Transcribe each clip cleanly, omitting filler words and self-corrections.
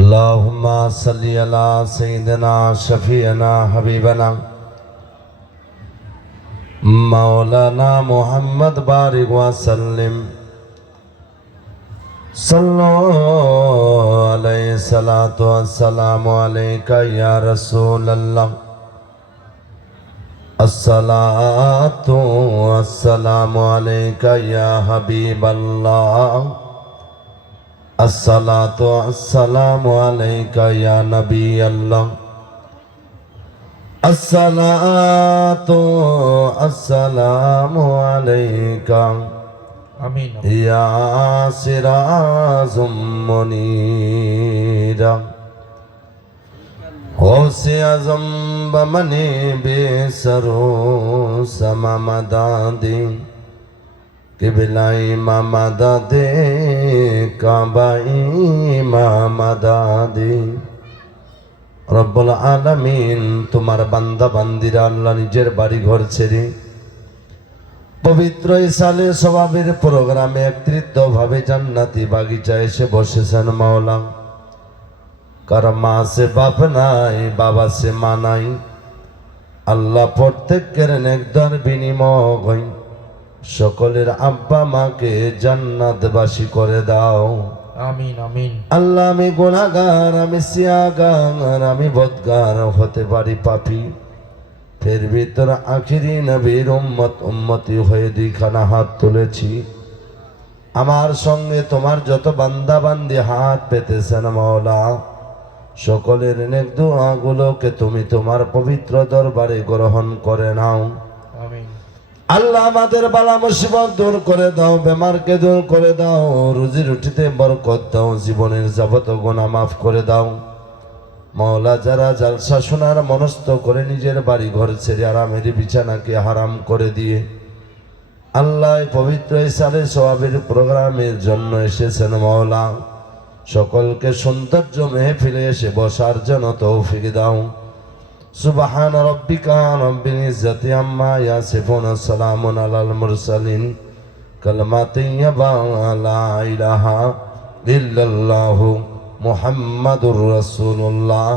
اللهم صل على سيدنا شفيعنا حبيبنا مولانا محمد بارك وسلم صلوا عليه الصلاة والسلام عليك يا رسول الله الصلاة والسلام عليك يا حبيب الله الصلاة والسلام عليك يا نبي الله الصلاة والسلام عليك آمين يا سراج منير غوث اعظم بمنی بسرو سما مدادی কিবলাই মামা দাদে কাবাই মামা দাদে রব্বুল আলামিন তোমার বান্দা বান্দিরা আল্লাহ নিজের বাড়ি ঘর ছেড়ে পবিত্র ইসালে স্বভাবের প্রোগ্রামে একত্রিতভাবে জান্নাতি বাগিচায় এসে বসেছেন মাওলা। কার মা সে বাপ নাই, বাবা সে মা নাই, আল্লাহ প্রত্যেকের নেকদার বিনিময় সকলের আব্বা মাকে জান্নাতবাসী করে দাও। আমিন আমিন। আল্লাহ আমি গুনাহগার, আমি সিয়াগার, আমি বদগার হতে পারি পাপী, ফের ভিতর আখিরি নবীর উম্মতি হয়ে দুইখানা হাত তুলেছি। আমার সঙ্গে তোমার যত বান্দা বান্দি হাত পেতেছেন মাওলা, সকলের নেক দুআগুলোকে তুমি তোমার পবিত্র দরবারে গ্রহণ করে নাও। আমিন। আল্লাহ আমাদের বালা মুসিবত দূর করে দাও, বেমারকে দূর করে দাও, রুজি রুটিতে বরকত দাও, জীবনের যাবতীয় গুনাহ মাফ করে দাও। মাওলা যারা জালসা শোনার মনস্থ করে নিজের বাড়ি ঘর ছেড়ে আরামের বিছানাকে হারাম করে দিয়ে আল্লাহ পবিত্র ইসালে সওয়াবের প্রোগ্রামের জন্য এসেছেন মাওলা, সকলকে সৌন্দর্য মেহফিলে এসে বসার জন্য তৌফিক দাও। সুবহান রাব্বিকা রাব্বিল ইজ্জাতি আম্মা ইয়াসিফুন, সালামুন আলাল মুরসালিন, কালিমাতুন লা ইলাহা ইল্লাল্লাহু মুহাম্মাদুর রাসূলুল্লাহ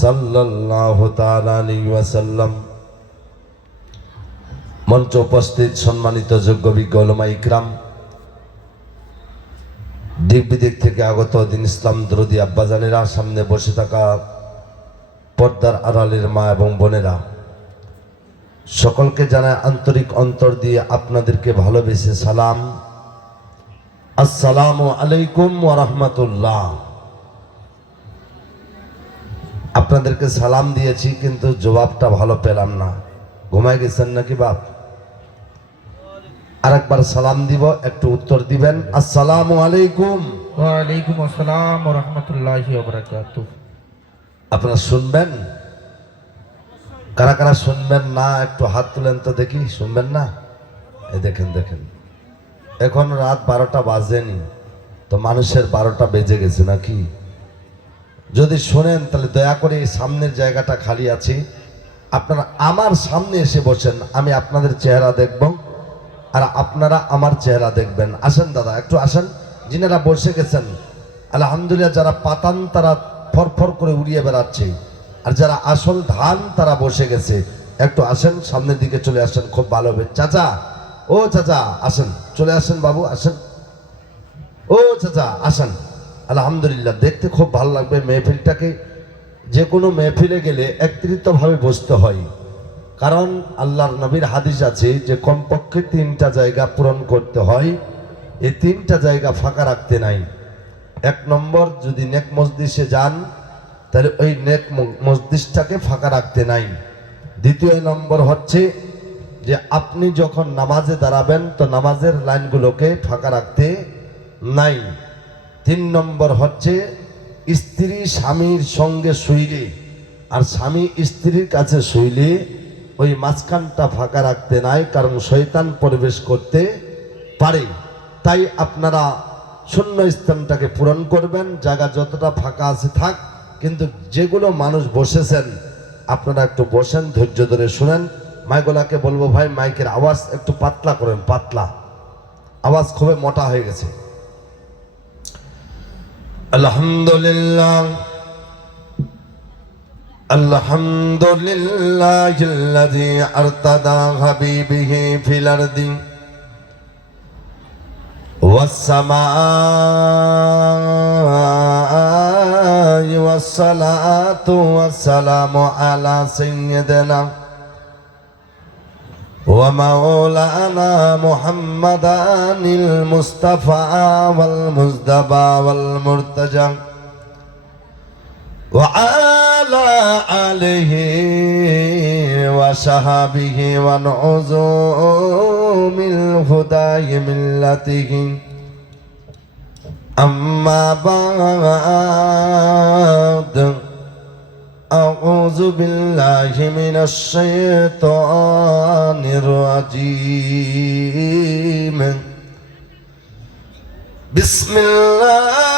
সাল্লাল্লাহু তাআলা আলাইহি ওয়াসাল্লাম। মঞ্চ উপস্থিত সম্মানিত যোগ্য বিজ্ঞ উলামা ইকরাম, দিক বিদিক থেকে আগত দিন ইসলাম দরদি আব্বাজানেরা, সামনে বসে থাকা পর্দার আড়ালের মা এবং বোনেরা, সকলকে জানায় আন্তরিক অন্তর দিয়ে আপনাদেরকে ভালোবেসে সালাম। আসসালামু আলাইকুম ওয়া রাহমাতুল্লাহ। আপনাদেরকে সালাম দিয়েছি কিন্তু জবাবটা ভালো পেলাম না। ঘুমায় গেছেন নাকি বাপ? আরেকবার সালাম দিব, একটু উত্তর দিবেন। আসসালামু আলাইকুম। ওয়া আলাইকুম আসসালাম ওয়া রাহমাতুল্লাহি ওয়া বারাকাতুহু। আপনারা শুনবেন? কারা কারা শুনবেন না একটু হাত তুলেন তো দেখি। শুনবেন না? এই দেখেন দেখেন, এখন রাত 12টা বাজেনি তো মানুষের 12টা বেজে গেছে নাকি? যদি শোনেন তাহলে দয়া করে এই সামনের জায়গাটা খালি আছে, আপনারা আমার সামনে এসে বসেন, আমি আপনাদের চেহারা দেখব আর আপনারা আমার চেহারা দেখবেন। আসেন দাদা, একটু আসেন। যিনারা বসে গেছেন আলহামদুলিল্লাহ, যারা পাতান তারা ফরফর করে উড়িয়ে বেড়াচ্ছে, আর যারা আসল ধান তারা বসে গেছে। একটু আসেন, সামনের দিকে চলে আসেন, খুব ভালো হবে। চাচা, ও চাচা আসেন, চলে আসেন বাবু, আসেন। ও চাচা আসেন। আলহামদুলিল্লাহ, দেখতে খুব ভালো লাগবে মেহফিলটাকে। যে কোনো মেহফিলে গেলে একত্রিতভাবে বসতে হয়, কারণ আল্লাহর নবীর হাদিস আছে যে কমপক্ষে 3টা জায়গা পূরণ করতে হয়, এই 3টা জায়গা ফাঁকা রাখতে নাই। 1 নম্বর, যদি নেক মজলিসে যান তাহলে ওই নেক মজলিসটাকে ফাঁকা রাখতে নাই। 2 নম্বর হচ্ছে যে আপনি যখন নামাজে দাঁড়াবেন তো নামাজের লাইনগুলোকে ফাঁকা রাখতে নাই। 3 নম্বর হচ্ছে স্ত্রী স্বামীর সঙ্গে শুইলে আর স্বামী স্ত্রীর কাছে শুইলে ওই মাঝখানটা ফাঁকা রাখতে নাই, কারণ শয়তান প্রবেশ করতে পারে। তাই আপনারা শূন্য স্থানটাকে পূরণ করবেন। জায়গা যতটা ফাঁকা আছে থাক, কিন্তু যেগুলো মানুষ বসেছেন আপনারা একটু বসেন, ধৈর্য ধরে শুনেন। মাইকগুলাকে বলবো ভাই মাইকের আওয়াজ একটু পাতলা করেন, পাতলা আওয়াজ খুবই মোটা হয়ে গেছে। আলহামদুলিল্লাহ আলহামদুলিল্লাহিল্লাযী আরতাদা হাবিবিহি ফিল আরদি ওয়াস সামা'i ওয়াস সালাতু ওয়াস সালামু আলা সাইয়্যিদিনা ওয়া মাওলানা মুহাম্মাদানিল মুস্তাফা ওয়াল মুজতাবা ওয়াল মুরতাজা ওয়া আলা আলিহি ওয়া সাহাবিহি ওয়া নুজুমিল হুদাই মিল্লাতিহি আম্মা বা'দ আউযু বিল্লাহি মিনাশ শাইতানির রাজীম বিসমিল্লাহির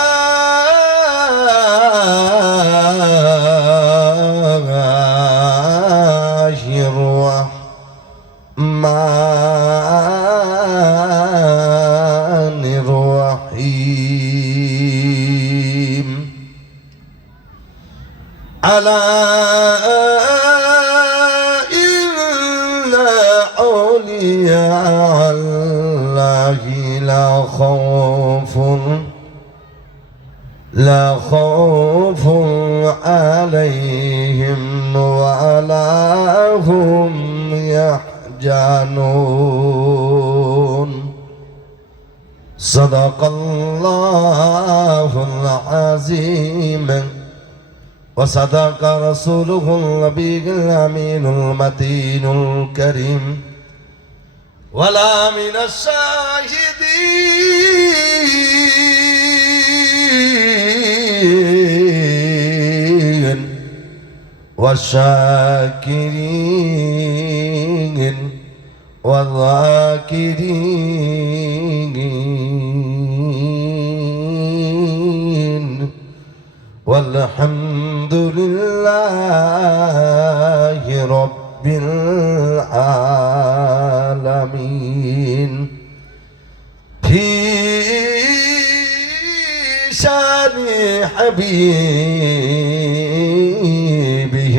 রাহমানির রাহিম আলা ইন্না আউলিয়া আল্লাহি লা খাউফুন আলাইহিম ওয়া লা হুম ইয়াহজানুন সাদাকাল্লাহুল আযীম وصدق رسوله النبي الأمين المتين الكريم ولا من الشاهدين والشاكرين والذاكرين والحمد لله رب العالمين في شان حبيبه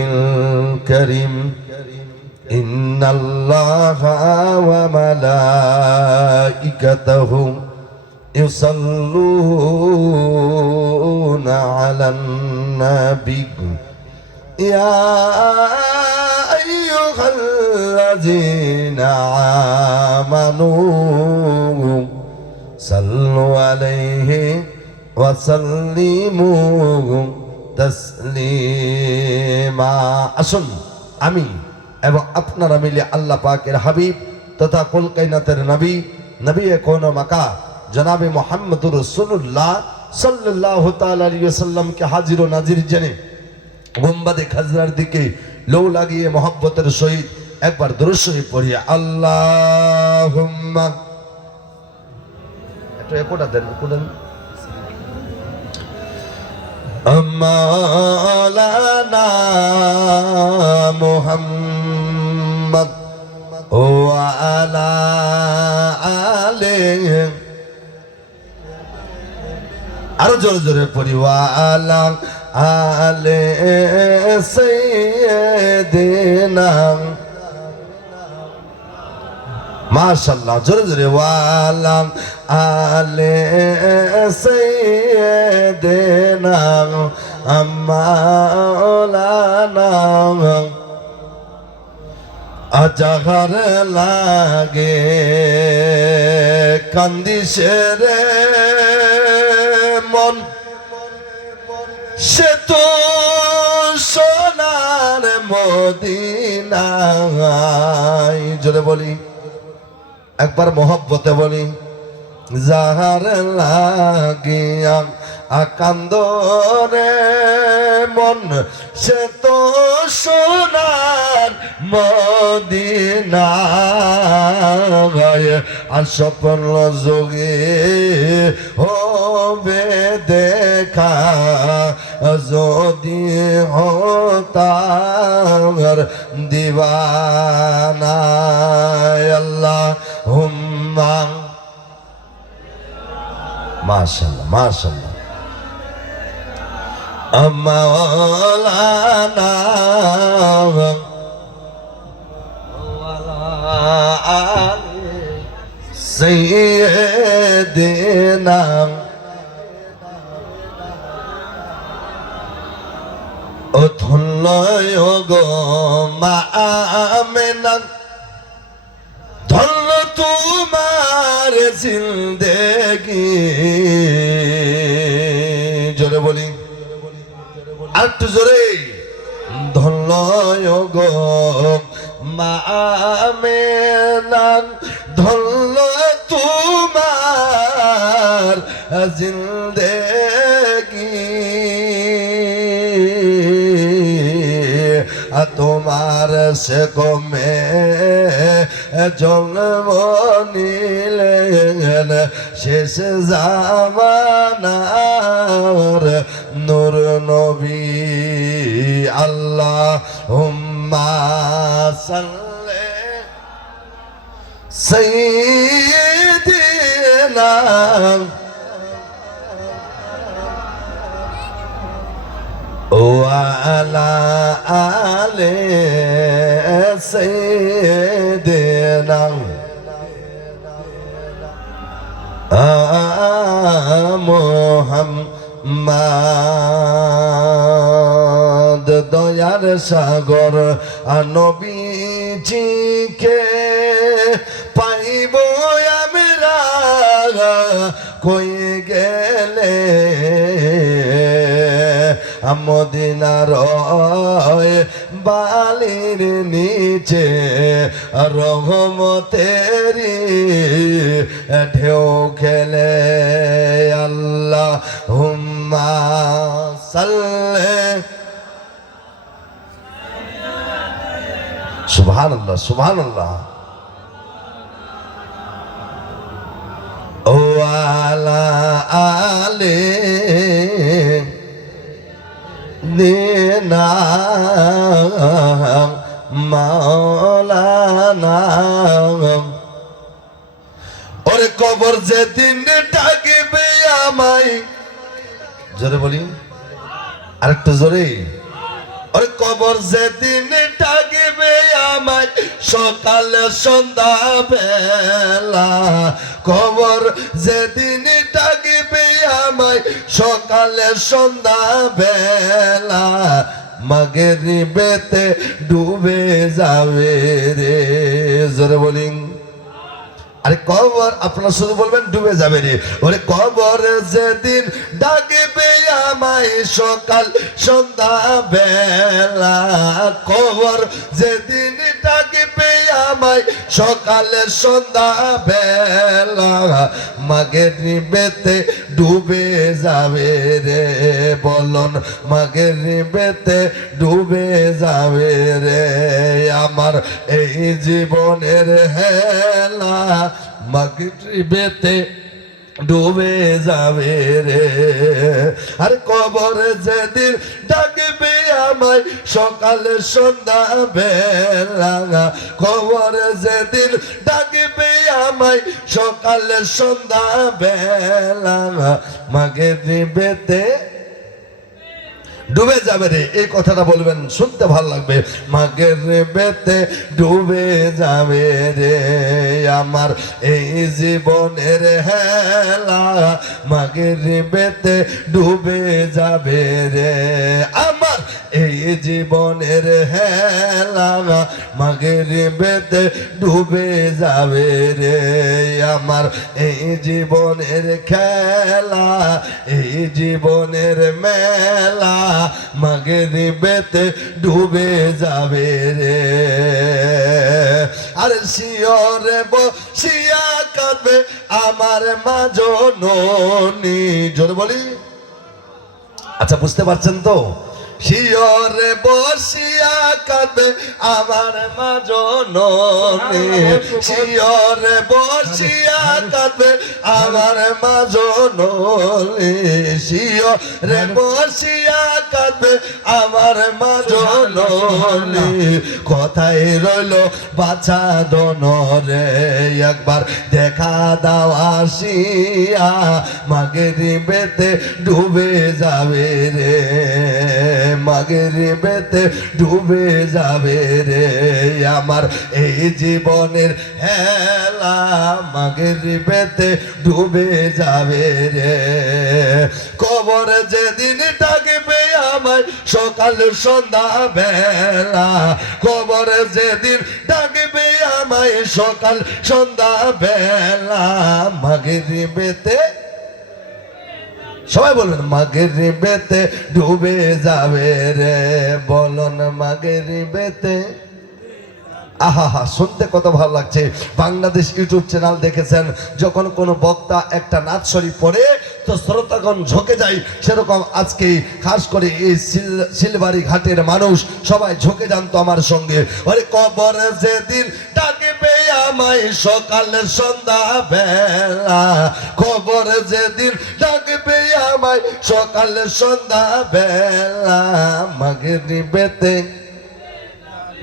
الكريم إن الله وملائكته يصلون على النبي يا أيها الذين آمنوا صلوا عليه وسلموا تسليما আসুন আমি এবং আপনারা মিলে আল্লাহ পাকের হাবিব তথা কুল কায়নাতের নবী নবী কোন মাকা জনাবে মুহাম্মদুর রাসূলুল্লাহ সাল্লাল্লাহু তাআলা আলাইহি ওয়াসাল্লাম কে হাজির ও নাজির জেনে গুম্বাদে খাজরার দিকে লো লাগিয়ে মোহব্বতের সহিত একবার দুরূদ শরীফ পড়ি আল্লাহুম্মা একটু কোটা দেন মাওলানা মুহাম্মদ ওয়া আলা আলিহি আরো জোরে জোরে পড়ি ওয়া আলা আলে সাইয়্যিদিনা মাশাআল্লাহ জোরে জোরে ওয়া আলা আলে সাইয়্যিদিনা মাওলানা আজাহার লাগে কান্দিসে রে মন সে তো সোনার মদিনায় জোরে বলি একবার মোহব্বতে বলি যাহার লাগিয়া আকান্দরে মন সে তো সোনার মদিনায় আর স্বপ্ন যোগে হবে দেখা যদি হতার দিবানা আল্লাহ হুম্মা মাশাআল্লাহ মাশাআল্লাহ মাওলানা সাইয়্যিদিনা ও ধন্য গো মা আমেনা ধন্য তোমার জিন্দেগি জোরে বলি আর একটু জোরে ধন্য গো মা আমেনা ধন্য তোমার জিন্দেগি তোমার সে কমে জন্ম নিলেন শেষ জামানার নূর নবী আল্লাহুম্মা সাল্লি সাইয়্যিদিনা وعلى آل سيدنا মুহাম্মদ দয়ার সাগর নবীজিকে পাইব আমরা কই গেলে মদিনার বালির নিচে রহমতেরি ঢেউ খেলে আল্লাহুম্মা সাল্লি সুবহানাল্লাহ সুবহানাল্লাহ ও আলা আলে দেনা মাওলানা ওরে কবর যেদিন ডাকবে আমায় জোরে বলি আরেকটু জোরে ওরে কবর যেদিন ডাকবে আমায় সকালে সন্ধ্যা বেলা কবর যেদিন ডাকবে আমায় সকালে সন্ধ্যা বেলা মাগরিবেতে ডুবে যাবে রে জোরে বলি আরে কবর আপনারা শুধু বলবেন ডুবে যাবে রে ওরে কবর যেদিন ডাকবে আমায় সকাল সন্ধ্যা বেলা কবর যেদিন ডাকবে আমায় সকালে সন্ধ্যা বেলা মাগরিবেতে ডুবে যাবে রে বলন মাগরিবেতে ডুবে যাবে রে আমার এই জীবনের হেলা মাগরিবেতে ডুবে যাবে রে আর কবর যেদিন ডাকবে আমায় সকালে সন্ধ্যা বেলা কবর যেদিন ডাকবে আমায় সকালে সন্ধ্যা বেলা মাগরিবেতে ডুবে যাবে রে এই কথাটা বলবেন শুনতে ভালো লাগবে মাগরিবেতে ডুবে যাবে রে আমার এই জীবনের হেলা মাগরিবেতে ডুবে যাবে রে আমার এই জীবনের হেলা মাগরিবেতে ডুবে যাবে রে আমার এই জীবনের খেলা এই জীবনের মেলা মাগরিবেতে ডুবে যাবে রে আর শিয়রে বসিয়া কাঁদবে আমার মা জননী জোরে বলি আচ্ছা বুঝতে পারছেন তো শিয়রে বসিয়া কাঁদবে আমার মা জননী শিয়রে বসিয়া কাঁদবে আমার মা জননী শিয়রে বসিয়া কাঁদবে আমার মা জননী কোথায় রইল বাছা দনরে একবার দেখা দাও আসিয়া মাগরিবেতে ডুবে যাবে রে মাগরিবেতে ডুবে যাবে রে আমার এই জীবনের হেলা মাগরিবেতে ডুবে যাবে রে কবর যেদিন ডাকবে আমায় সকাল সন্ধ্যা বেলা কবর যেদিন ডাকবে আমায় সকাল সন্ধ্যা বেলা মাগরিবেতে সবাই বলবেন মাগরিবেতে ডুবে যাবে রে বলন মাগরিবেতে আহা হা শুনতে কত ভালো লাগছে বাংলাদেশ ইউটিউব চ্যানেল দেখেছেন যখন কোনো বক্তা একটা নাচ শরীফ পড়ে তো শ্রোতাগণ ঝোঁকে যায় সেরকম আজকে খাস করে এই শিলবাড়ি ঘাটের মানুষ সবাই ঝোঁকে যান তো আমার সঙ্গে আরে কবর যেদিন ডাকবে আমায় সকাল সন্ধ্যা বেলা কবর যেদিন ডাকবে আমায় সকাল সন্ধ্যা বেলা মাগরিবেতে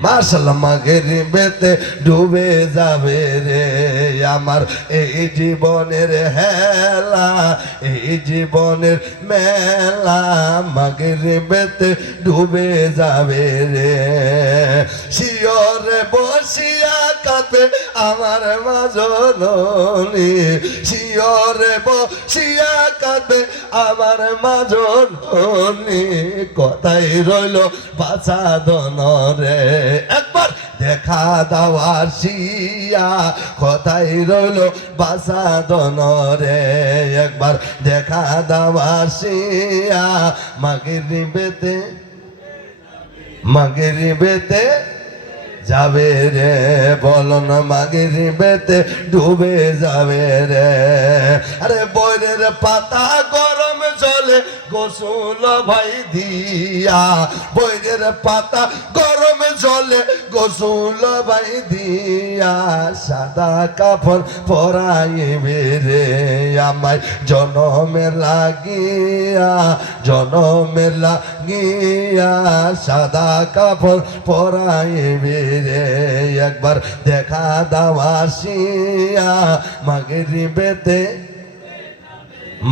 মাশাআল্লাহ মাগরিবেতে ডুবে যাবে রে আমার এই জীবনের হেলা এই জীবনের মেলা মাগরিবেতে ডুবে যাবে রে শিয়রে বসিয়া কাঁদবে আমার মা জননী শিয়রে বসিয়া কাঁদবে আমার মা জননী কথাই রইল বাঁচা দনরে একবার দেখা দাওয়ার শিয়া কথাই রইল বাসা দনরে একবার দেখা দাওয়ার শিয়া মাগরিবেতে মাগরিবেতে যাবে রে বলন মাগরিবেতে ডুবে যাবে রে আরে বইরের পাতা গরম জলে গোসল ভাই দিয়া বইরের পাতা গরম জলে গোসল ভাই দিয়া সাদা কাপড় পরাইবে রে আমায় জনমে লাগিয়া সাদা কাপড় পরাইবে রে একবার দেখা দাওয়াসিয়া মাগরিবেতে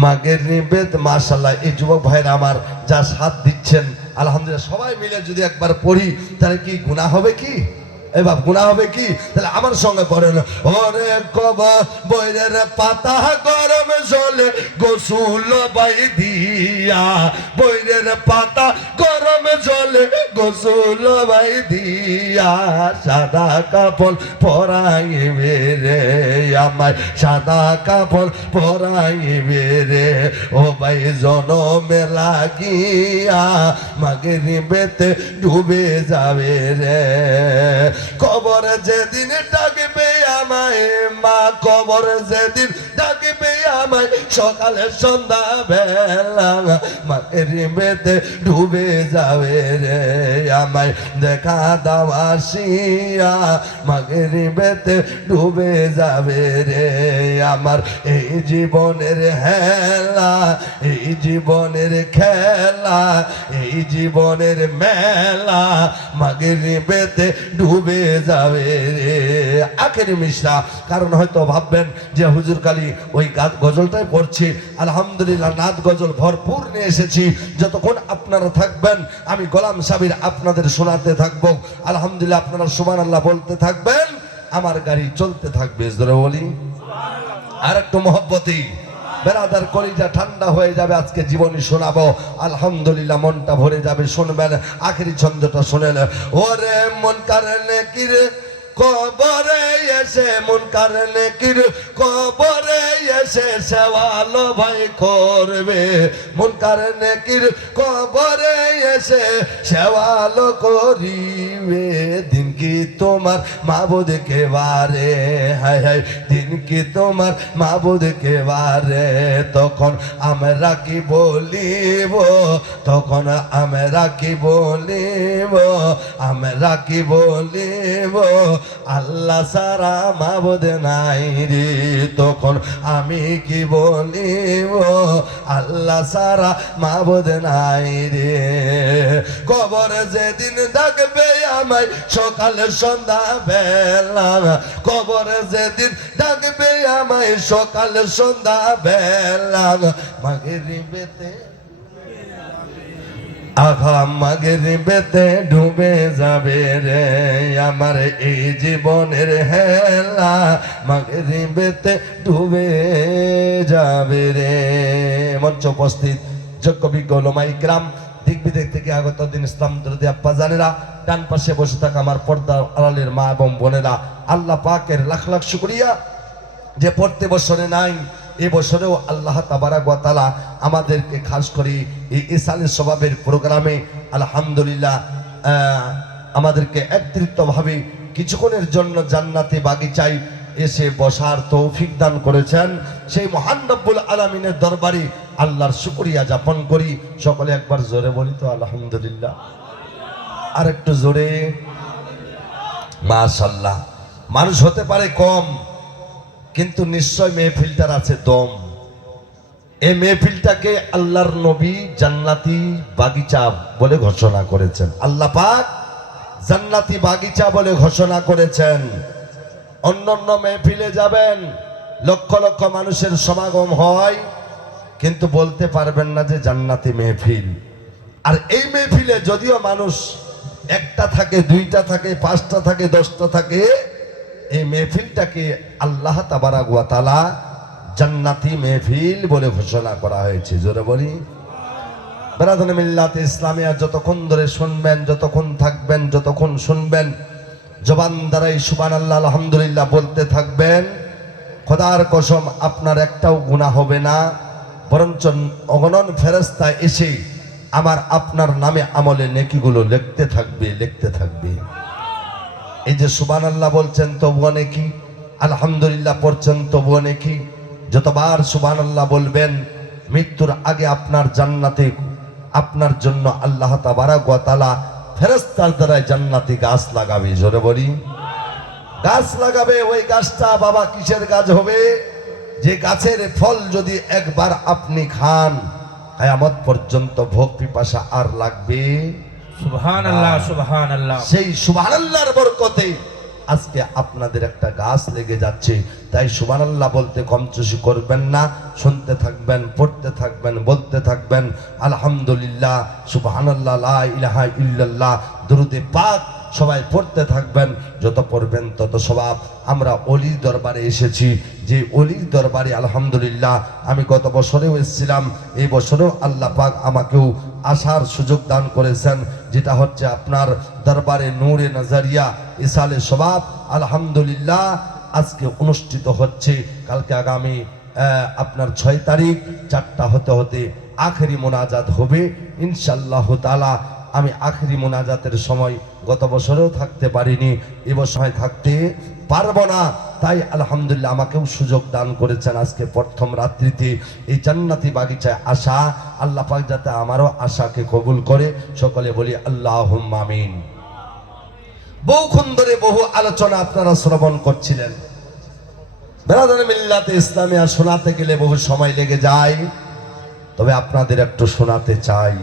মাগরিবেত মাশাআল্লাহ এই যুবক ভাইরা আমার যা সাথ দিচ্ছেন আলহামদুলিল্লাহ সবাই মিলে যদি একবার পড়ি তাহলে কি গুনাহ হবে কি এ বাপ গুনাহ হবে কি তাহলে আমার সঙ্গে পড়েন ওরে কবর বইরের পাতা গরম জলে গোসল বাই দিয়া বইরের পাতা গরম জলে গোসল বাই দিয়া সাদা কাপড় পরাইবে রে আমায় সাদা কাপড় পরাইবে রে ও ভাই জনমে লাগিয়া মাগরিবেতে ডুবে যাবে রে কবর যেদিন ডাকবে আমায় মা কবর যেদিন ডাকবে আমায় সকালে সন্ধ্যা বেলা মাগরিবেতে ডুবে যাবে রে আমায় দেখা দাওয়াসিয়া মাগরিবেতে ডুবে যাবে রে আমার এই জীবনের হেলা এই জীবনের খেলা এই জীবনের মেলা মাগরিবেতে ডুবে যাবে রে আখেরি মিশরা কারণ হয়তো ভাববেন যে হুজুর কালী ওই গজলটাই পড়ছি আলহামদুলিল্লাহ নাত গজল ভরপুর নিয়ে এসেছি যতক্ষণ আপনারা থাকবেন আমি গোলাম সাবির আপনাদের শোনাতে থাকবো আলহামদুলিল্লাহ আপনারা সুবহানাল্লাহ বলতে থাকবেন আমার গাড়ি চলতে থাকবে জোরে বলি আর একটু মহব্বতি বেরাদার কলিজা ঠান্ডা হয়ে যাবে আজকে জীবনী শোনাবো আলহামদুলিল্লাহ মনটা ভরে যাবে শুনবেন আখেরি ছন্দটা শুনেন ওরে মন কারণে কিরে কবরে এসে মুনকার নেকির কবরে এসে সওয়াল ভাই করবে মুনকার নেকির কবরে এসে সওয়াল করিবে দিন কি তোমার মাবুদ কে বারে হায় হায় দিন কি তোমার মাবুদ কে বারে তখন আমরা কি বলিব তখন আমরা কি বলিব আমরা কি বলিব আল্লাহ সারা মাবুদ নাই রে তখন আমি কি বলিব আল্লাহ সারা মাবুদ নাই রে কবর যেদিন ডাকবে আমায় সকাল সন্ধ্যা বেলা কবর যেদিন ডাকবে আমায় সকাল সন্ধ্যা বেলা মাগরিবেতে আঘা মাগরিবেতে ডুবে যাবে রে আমার এই জীবনের হেলা, মাগরিবেতে ডুবে যাবে রে। মঞ্চ উপস্থিত যোগ্য বিজ্ঞ ওলামায়ে ইকরাম, দিক বিদেশ থেকে আগত দিন ইসলাম দরদি আব্বা জানেরা, ডান পাশে বসে থাকা আমার পর্দা আড়ালের মা এবং বোনেরা, আল্লাহ পাকের লাখ লাখ শুকরিয়া যে প্রতি বছরে নাই এ বছরেও আল্লাহ তাবারাক ওয়া তাআলা আমাদেরকে খাস করে এই ইসালে স্বভাবের প্রোগ্রামে আলহামদুলিল্লাহ আমাদেরকে একত্রিতভাবে কিছুক্ষণের জন্য জান্নাতি বাগিচায় এসে বসার তৌফিক দান করেছেন। সেই মহান রব্বুল আলামিনের দরবারে আল্লাহর শুকরিয়া যাপন করি। সকলে একবার জোরে বলি তো আলহামদুলিল্লাহ, আর একটু জোরে মাশাআল্লাহ। মানুষ হতে পারে কম, কিন্তু নিশ্চয় মেহফিলটার আছে দম। এই মেহফিলটাকে আল্লাহর নবী জান্নাতি বাগিচা বলে ঘোষণা করেছেন। আল্লাহ পাক জান্নাতি বাগিচা বলে ঘোষণা করেছেন। অন্যান্য মেহফিলে যাবেন, লক্ষ লক্ষ মানুষের সমাগম হয়, কিন্তু বলতে পারবেন না যে জান্নাতি মেহফিল। আর এই মেহফিলে যদিও মানুষ একটা থাকে, দুইটা থাকে, পাঁচটা থাকে, 10টা থাকে, এই মেহফিলটাকে আল্লাহ তাবারাক ওয়া তাআলা জান্নাতি মেহফিল বলে ঘোষণা করা হয়েছে। জোরে বলি বেরাদানে মিল্লাতে ইসলামিয়া। যতক্ষণ ধরে শুনবেন, যতক্ষণ থাকবেন, যতক্ষণ শুনবেন, জবান দ্বারাই সুবহানাল্লাহ আলহামদুলিল্লাহ বলতে থাকবেন। খোদার কসম আপনার একটাও গুনাহ হবে না, বরঞ্চ অগণন ফেরেশতা এসে আমার আপনার নামে আমলে নেকিগুলো লিখতে থাকবে, লিখতে থাকবে। এই যে সুবহানাল্লাহ বলছেন তবুও নেকি, আলহামদুলিল্লাহ পড়ছেন তবুও নেকি। যতবার সুবহানাল্লাহ বলবেন, মৃত্যুর আগে আপনার জান্নাতে আপনার জন্য আল্লাহ তাবারাক ওয়া তাআলা ফেরেশতার দ্বারা জান্নাতি গাছ লাগাবে। জোরে বলি গাছ লাগাবে। ওই গাছটা বাবা কিসের গাছ হবে? যে গাছের ফল যদি একবার আপনি খান, কিয়ামত পর্যন্ত ভোগ পিপাসা আর লাগবে সুবহানাল্লাহ সুবহানাল্লাহ। সেই সুবহানাল্লাহর বরকতে আজকে আপনাদের একটা গাছ লেগে যাচ্ছে। তাই সুবহানাল্লাহ বলতে কমচুষি করবেন না, শুনতে থাকবেন, পড়তে থাকবেন, বলতে থাকবেন আলহামদুলিল্লাহ, সুবহানাল্লাহ, লা ইলাহা ইল্লাল্লাহ, দুরুদে পাক সবাই পড়তে থাকবেন। যত পড়বেন তত সওয়াব। আমরা অলির দরবারে এসেছি, যে অলির দরবারে আলহামদুলিল্লাহ আমি গত বছরেও এসেছিলাম, এই বছরেও আল্লাহ পাক আমাকেও আসার সুযোগ দান করেছেন, যেটা হচ্ছে আপনার দরবারে নূরে নজরিয়া ইসালে সওয়াব। আলহামদুলিল্লাহ আজকে অনুষ্ঠিত হচ্ছে। কালকে আগামী আপনার 6 তারিখ 4টা হতে হতে আখেরি মোনাজাত হবে ইনশাআল্লাহ তাআলা। আমি আখেরি মোনাজাতের সময় গত বছরেও থাকতে পারিনি, এবছর থাকতে পারবো না। তাই আলহামদুলিল্লাহ আমাকেও সুযোগ দান করেছেন আজকে প্রথম রাত্রিতে এই জান্নাতি বাগিচায় আসা। আল্লাহ পাক যাতে আমারও আশাকে কবুল করে। সকলে বলি আল্লাহুম্মা আমিন। বহুক্ষণ ধরে বহু আলোচনা আপনারা শ্রবণ করছিলেন। বেরাদানে মিল্লাতে ইসলামিয়া শোনাতে গেলে বহু সময় লেগে যায়, তবে আপনাদের একটু শোনাতে চাই।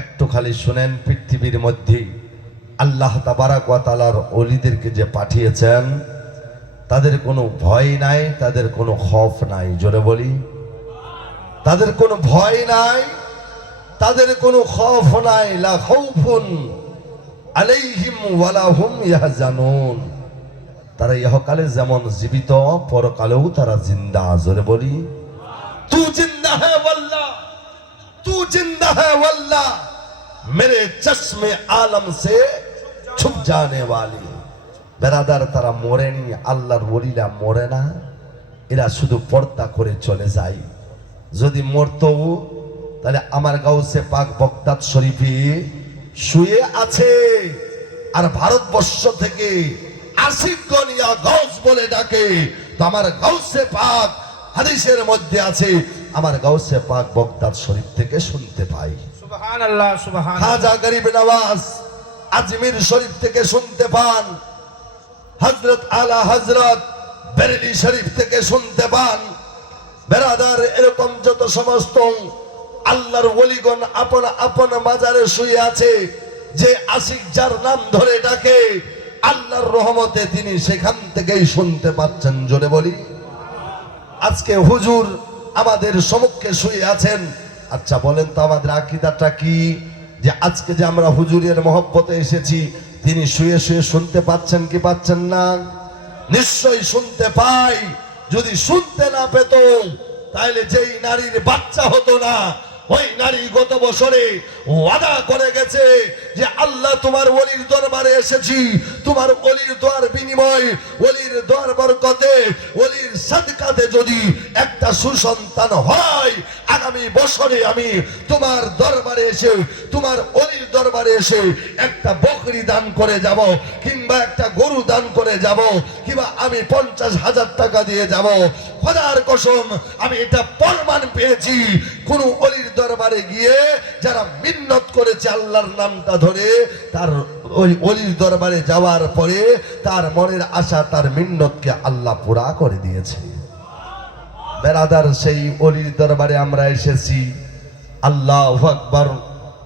একটু খালি শুনেন। পৃথিবীর মধ্যে আল্লাহ তাবারাক ওয়া তাআলার ওলিদেরকে যে পাঠিয়েছেন, তাদের কোনো ভয় নাই, তাদের কোনো খৌফ নাই। জোরে বলি তাদের কোনো ভয় নাই, তাদের কোনো খৌফ নাই। লা খাউফুন আলাইহিম ওয়ালা হুম ইয়াহজানুন। তারা ইহকালে যেমন জীবিত, পরকালেও তারা জিন্দা। জোরে বলি তু জিন্দা হ্যায় ওয়াল্লাহ, तू जिंदा है वल्लाह, मेरे चश्मे आलम से छुप जाने वाली। বেরাদার তারা মরেনি, আল্লাহর ওলিরা মরে না, এরা শুধু পর্দা করে চলে যায়। যদি মরতো তাহলে আমার গাউসে পাক বগদাদ শরীফে শুয়ে আছে, আর ভারতবর্ষ থেকে আশিকগণ ইয়া গাউস বলে ডাকে। তো আমার গাউসে পাক হাদিসের মধ্যে আছে, আমার গাউসে পাক বগদাদ শরীফ থেকে শুনতে পাই। সুবহানাল্লাহ সুবহানাল্লাহ। খাজা গরিব নওয়াজ আজমির শরীফ থেকে শুনতে পান, হযরত আলা হযরত বেরেলি শরীফ থেকে শুনতে পান। বেরাদার এরকম যত সমস্ত আল্লাহর ওলিগণ আপন আপন মাজারে শুয়ে আছে, যে আশিক যার নাম ধরে ডাকে, আল্লাহর রহমতে তিনি সেখান থেকেই শুনতে পাচ্ছেন। জোরে বলি আজকে হুজুর আমাদের সম্মুখে শুয়ে আছেন। আচ্ছা বলেন তো আমাদের আকীদাটা কি? যে আজকে যে আমরা হুজুরের মহব্বতে এসেছি, তিনি শুয়ে শুয়ে শুনতে পাচ্ছেন কি পাচ্ছেন না? নিশ্চয়ই শুনতে পাই। যদি শুনতে না পেত তাহলে যেই নারীর বাচ্চা হতো না, ওই নারী গত বছরে ওয়াদা করে গেছে যে আল্লাহ তোমার ওলির দরবারে এসেছি, তোমার ওলির দোয়ার বিনিময়, ওলির দোয়ার বরকতে, ওলির সাদকাতে যদি একটা সুসন্তান হয়, আগামী বছরে আমি তোমার দরবারে এসে, তোমার ওলির দরবারে এসে একটা বকরি দান করে যাব, কিংবা একটা গরু দান করে যাব, কিংবা আমি 50,000 টাকা দিয়ে যাব। খোদার কসম আমি এটা প্রমাণ পেয়েছি। কোন ওলির দরবারে গিয়ে যারা মিন্নত করেছে আল্লাহর নামটা ধরে, তার ওই ওলির দরবারে যাওয়ার পরে তার মনের আশা, তার মিন্নতকে আল্লাহ পুরা করে দিয়েছে। বেরাদার, সেই ওলির দরবারে আমরা এসেছি। আল্লাহু আকবার।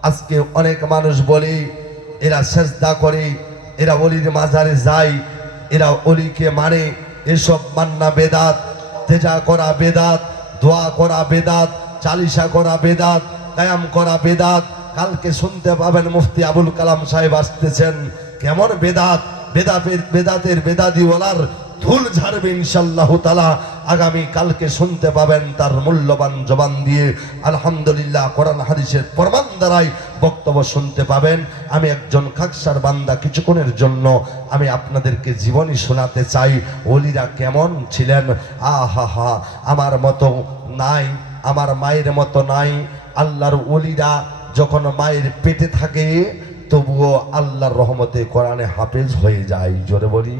আজকে অনেক মানুষ বলে এরা সেজদা করে, এরা ওলির মাজারে যায়, এরা ওলিকে মানে। এসব মান্না বেদাত, তেজা করা বেদাত, দোয়া করা বেদাত, চালিশা করা বেদাত, কায়াম করা বেদাত। কালকে শুনতে পাবেন মুফতি আবুল কালাম সাহেব আসতেছেন। কেমন বেদাত, বেদাতের বেদাদিওয়ালার ধুল ঝাড়বে ইনশাআল্লাহ তাআলা। আগামী কালকে শুনতে পাবেন তার মূল্যবান জবান দিয়ে আলহামদুলিল্লাহ কোরআন হাদিসের প্রমাণ দ্বারাই বক্তব্য শুনতে পাবেন। আমি একজন খাকসার বান্দা, কিছুক্ষণের জন্য আমি আপনাদেরকে জীবনী শোনাতে চাই। ওলিরা কেমন ছিলেন। আহা হা, আমার মতো নাই, আমার মায়ের মতো নাই। আল্লাহর ওলিরা যখন মায়ের পেটে থাকে তবুও আল্লাহর রহমতে কোরআনে হাফেজ হয়ে যায়। জোরে বলি।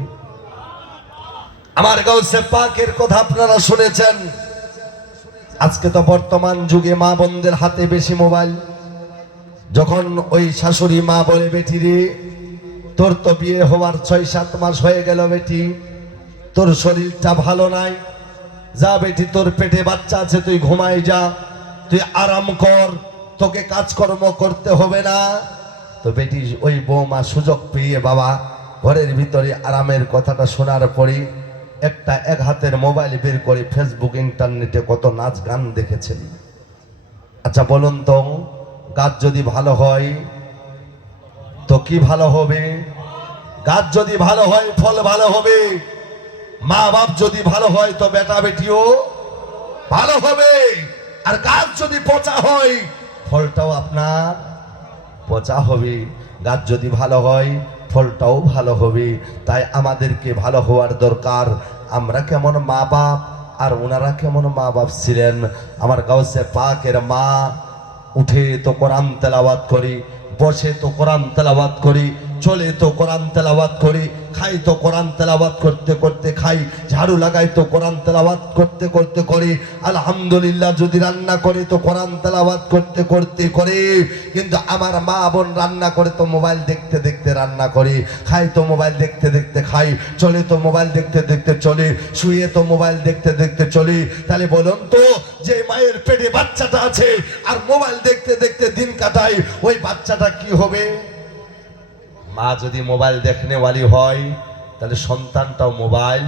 আমার গাউসে পাকের কথা আপনারা শুনেছেন। আজকে তো বর্তমান যুগে মা বোনদের হাতে বেশি মোবাইল। যখন ওই শাশুড়ি মা বলে, বেটি রে, তোর তো বিয়ে হওয়ার 6-7 মাস হয়ে গেল বেটি, তোর শরীরটা ভালো নাই, যা বেটি তোর পেটে বাচ্চা আছে, তুই ঘুমাই যা, তুই আরাম কর, তোকে কাজকর্ম করতে হবে না। তো বেটি ওই বৌমা সুযোগ পেয়ে বাবা ঘরের ভিতরে আরামের কথাটা শোনার পরে একটা এক হাতের মোবাইল বের করে ফেসবুক, ইন্টারনেটে কত নাচ গান দেখেছেন। আচ্ছা বলুন তো, গাছ যদি ভালো হয় তো কি ভালো হবে? গাছ যদি ভালো হয় ফল ভালো হবে। মা বাপ যদি ভালো হয় তো বেটা বেটিও ভালো হবে। আর গাছ যদি পচা হয় ফলটাও আপনার পচা হবে। গাছ যদি ভালো হয় ফলটাও ভালো হবে। তাই আমাদেরকে ভালো হওয়ার দরকার। আমরা কেমন মা বাপ আর ওনারা কেমন মা বাপ ছিলেন। আমার গাউসে পাকের মা উঠে তো কোরআন তেলাওয়াত করি, বসে তো কোরআন তেলাওয়াত করি, চলে তো কোরআন তেলাওয়াত করি, খাই তো কোরআন তেলাওয়াত করতে করতে খাই, ঝাড়ু লাগাই তো কোরআন তেলাওয়াত করতে করতে করি, আলহামদুলিল্লাহ যদি রান্না করে তো কোরআন তেলাওয়াত করতে করতে করে। কিন্তু আমার মা বোন রান্না করে তো মোবাইল দেখতে দেখতে রান্না করে, খাই তো মোবাইল দেখতে দেখতে খাই, চলে তো মোবাইল দেখতে দেখতে চলে, শুয়ে তো মোবাইল দেখতে দেখতে চলে। তাহলে বলুন তো, যে মায়ের পেটে বাচ্চাটা আছে আর মোবাইল দেখতে দেখতে দিন কাটায়, ওই বাচ্চাটা কি হবে? মা যদি মোবাইল দেখনে वाली হয় তাহলে সন্তানটাও মোবাইল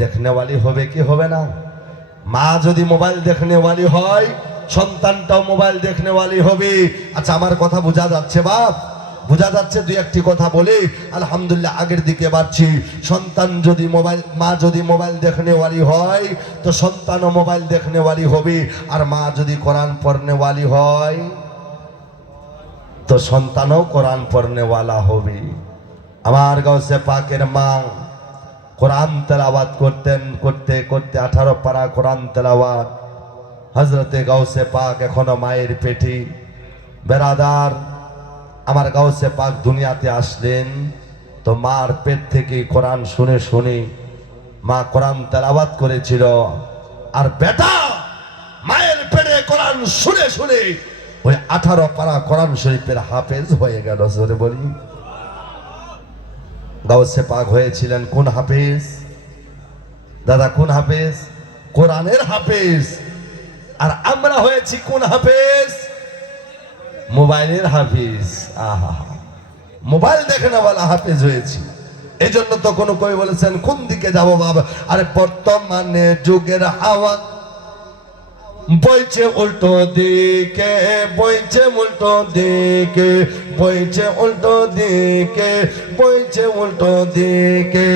দেখনে वाली হবে কি হবে না? মা যদি মোবাইল দেখনে वाली হয় সন্তানটাও মোবাইল দেখনে वाली হবে। আচ্ছা আমার কথা বোঝা যাচ্ছে বাপ? বোঝা যাচ্ছে? দুই একটি কথা বলে আলহামদুলিল্লাহ আগের দিকে বাড়ছি। সন্তান যদি মোবাইল, মা যদি মোবাইল দেখনে वाली হয় তো সন্তানও মোবাইল দেখনে वाली হবে। আর মা যদি কোরআন পড়নে वाली হয় তো সন্তানও কোরআন পড়নেওয়ালা হবে। আমার গাউসে পাকের মা কোরআন তেলাওয়াত করতেন, করতে করতে 18 পারা কোরআন তেলাওয়াত। হযরতে গাউসে পাক এখনো মায়ের পেটে। বেরাদার, আমার গাউসে পাক দুনিয়াতে আসলেন তো মার পেট থেকে কোরআন শুনে শুনে মা কোরআন তেলাওয়াত করেছিল। আর বেটা মায়ের পেটে কোরআন শুনে শুনে ওই 18 পারা কোরআন শরীফের হাফেজ হয়ে গেল। জোরে বলি। গাউসে পাক হয়েছিলেন কোন হাফেজ? দাদা কোন হাফেজ? কোরআনের হাফেজ। আর আমরা হয়েছি কোন হাফেজ? মোবাইলের হাফেজ। আহা, মোবাইল দেখে না বলা হাফেজ হয়েছি। এই জন্য তো কোনো কবি বলেছেন কোন দিকে যাব বাবা? আরে বর্তমানে যুগের হাওয়া বইছে উল্টো দিকে, বইছে উল্টো দিকে, বইছে উল্টো দিকে, বইছে উল্টো দিকে।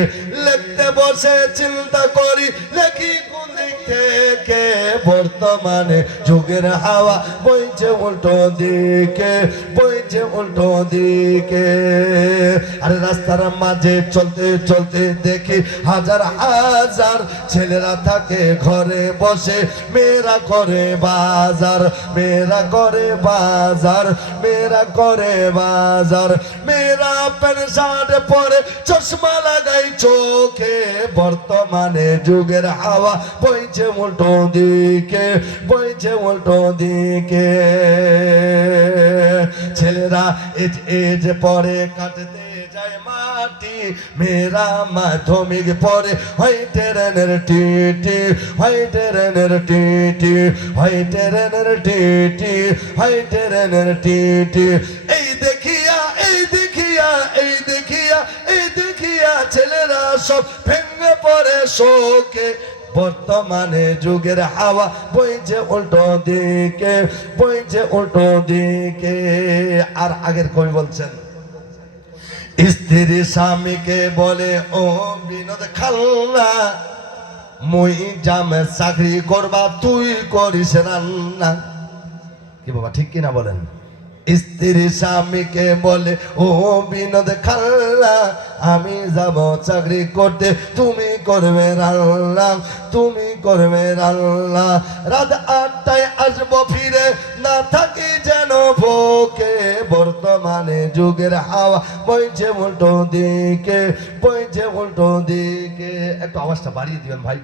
লিখতে বসে চিন্তা করি লেখি কোন দিক থেকে, বর্তমানে যুগের হাওয়া বইছে উল্টো দিকে, বইছে উল্টো দিকে। আরে রাস্তার মাঝে চলতে চলতে দেখি হাজার হাজার ছেলেরা থাকে ঘরে বসে, মেয়েরা করে বাজার, মেয়েরা করে বাজার, মেয়েরা করে বাজার। মেয়েরা প্যান্ট শার্ট পরে চশমা লাগাই চোখে, বর্তমানে যুগের হাওয়া বইছে উল্টো দিকে, বইছে উল্টো দিকে। ছেলেরা এজ এজ পরে কাটতে যায় মাটি, মেয়েরা মাধ্যমিক পরে হয় ট্রেনের টিটি, হয় ট্রেনের টিটি, হয় ট্রেনের টিটি, হয় ট্রেনের টিটি। এই দেখিয়া, এই দেখিয়া, এই দেখিয়া, এই দেখিয়া ছেলেরা সব ভেঙে পড়ে শোকে, বর্তমানে যুগের হাওয়া বইছে উল্টো দিকে, বইছে উল্টো দিকে। আর আগের কবি বলছেন, স্ত্রী স্বামীকে বলে ও বিনোদ খাল্লা, মুই জামে চাকরি করবা তুই করিস রান্না। কি বাবা ঠিক কিনা বলেন? স্ত্রী স্বামীকে বলে ও বিনোদ খাল্লা, আমি যাব চাকরি করতে তুমি করবে রান্না, তুমি করবে রান্না। রাত 8টায় আসবো ফিরে, না থাকি যেন ভোকে, বর্তমানে যুগের হাওয়া বইছে উল্টো দিকে, বইছে উল্টো দিকে। একটু আওয়াজটা বাড়িয়ে দিবেন ভাই,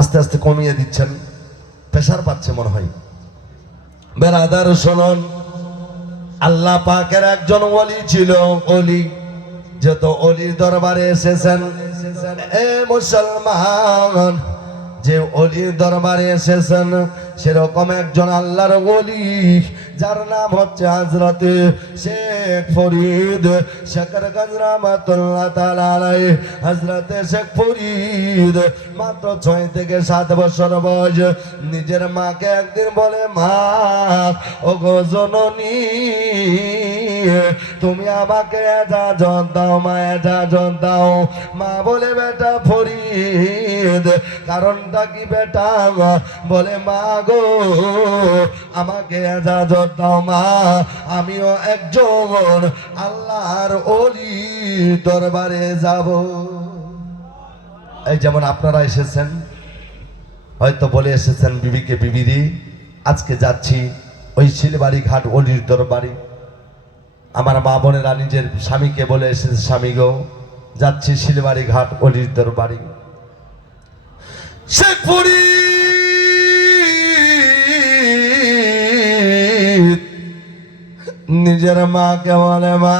আস্তে আস্তে কমিয়ে দিচ্ছেন, প্রেশার পাচ্ছে মনে হয়। বেরাদার শুনুন, আল্লাহ পাকের একজন ওলি ছিল, ওলি। যত অলির দরবারে এসেছেন এ মুসলমান, যে অলির দরবারে এসেছেন সেরকম একজন আল্লাহর ওলি, যার নাম হচ্ছে হযরতে শেখ ফরিদ শাকরগঞ্জ রাহমাতুল্লাহ তাআলা আলাইহি। হযরতে শেখ ফরিদ মাত্র 6 থেকে 7 বছর বয়স। নিজের মাকে একদিন বলে, মা ওগো জননী, তুমি আমাকে এজাজত দাও, মা এজাজত দাও। মা বলে, বেটা ফরিদ কারণটা কি বেটা? বলে, মা গো আমাকে এজাজত দাও মা, আমিও একজন আল্লাহর ওলি দরবারে যাব। এই যেমন আপনারা এসেছেন, হয়তো বলে এসেছেন বিবিকে, বিবিরি আজকে যাচ্ছি ওই শিলবাড়ি ঘাট অলির দরবারে। আমার মা বোনেরা নিজের স্বামীকে বলে এসেছে, স্বামী গো যাচ্ছি শিলবাড়ি ঘাট অলির দরবারে। শেখ ফরিদ নিজের মাকে বলে, মা